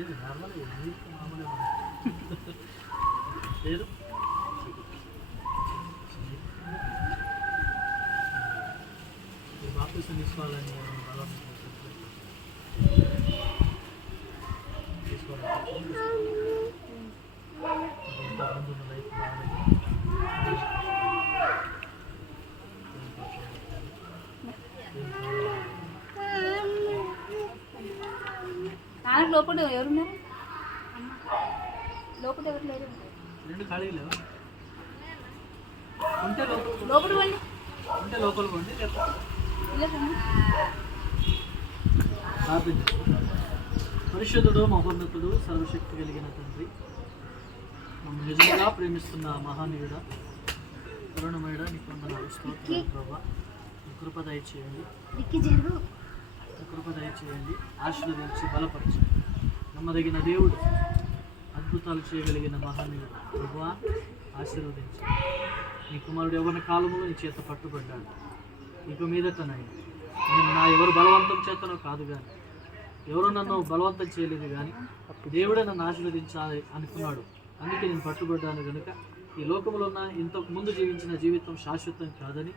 ఏది నార్మల్ మామూలు లేదు బాప్టిజం తీసుకోవాలని తీసుకోవాలి లైఫ్ నాన్న లోపల ఎవరున్నారు? లోపల ఎవరు లేరు? రెండు ఖాళీ లేవు. ఉంటే లోపల వండి, ఉంటే లోపల వండి పరిశుద్ధుడు మహోన్నతుడు సర్వశక్తి కలిగిన తండ్రి, మమ్మల్ని నిజంగా ప్రేమిస్తున్న మహానీయుడ కరుణమేడ నీకు వందనాలు స్తోత్రాలు ప్రభా. నీ కృప దయచేయండి, కృప దయచేయండి, ఆశీర్వదించి బలపరచండి. నమ్మదగిన దేవుడు, అద్భుతాలు చేయగలిగిన మహానీయుడు ప్రభువా ఆశీర్వదించి. నీ కుమారుడు ఎవరి కాలంలో నీ చేత పట్టుబడ్డాడు. నీకు మీదటనైనా నేను నా ఎవరు బలవంతం చేతనో కాదు కానీ, ఎవరు నన్ను బలవంతం చేయలేదు కానీ దేవుడే నన్ను ఆశీర్వదించాలి అనుకున్నాడు. అందుకే నేను పట్టుబడ్డాను కనుక ఈ లోకంలో ఉన్న ఇంతకు ముందు జీవించిన జీవితం శాశ్వతం కాదని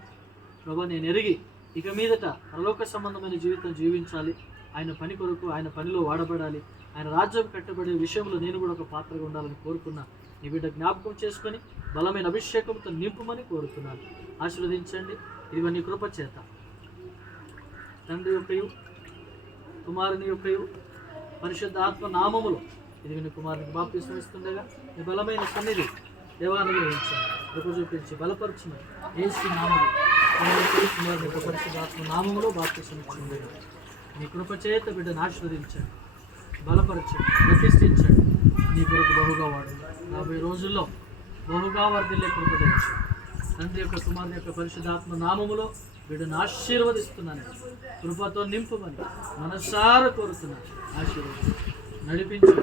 ప్రభా నేను ఎరిగి ఇక మీదట పరలోక సంబంధమైన జీవితం జీవించాలి. ఆయన పని కొరకు, ఆయన పనిలో వాడబడాలి, ఆయన రాజ్యం కట్టబడే విషయంలో నేను కూడా ఒక పాత్రగా ఉండాలని కోరుకున్నా. నీ బిడ్డ జ్ఞాపకం చేసుకొని బలమైన అభిషేకంతో నింపుమని కోరుతున్నాను. ఆశీర్వదించండి. ఇదిగో నీ కృప చేత తండ్రి యొక్కయు కుమారుని యొక్కయు పరిశుద్ధ ఆత్మ నామములు ఇదిగో నీ కుమారునికి బాప్తిసం ఇస్తుండగా నీ బలమైన సన్నిధి దేవాన్ని గ్రహించండి, కృప చూపించి బలపరచును. యేసు నామములో కుమారుని యొక్క పరిశుద్ధ ఆత్మ నామములో బాప్తిసం ఇస్తుండగా నీ కృప చేత బిడ్డను ఆశీర్వదించండి, బలపరచండి, ప్రతిష్ఠించండి. నీ కొరకు బహుగా వాడండి. 40 రోజుల్లో బహుగా వర్ధిల్లే కృప తెచ్చండి. తండ్రి యొక్క కుమారుని యొక్క పరిశుద్ధాత్మ నామములో బిడ్డను ఆశీర్వదిస్తున్నాను. కృపతో నింపుమని మనసారా కోరుతున్నాను. ఆశీర్వదించి నడిపించు.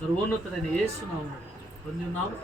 సర్వోన్నతుడైన యేసు నామములో పొంది ఉన్నాము.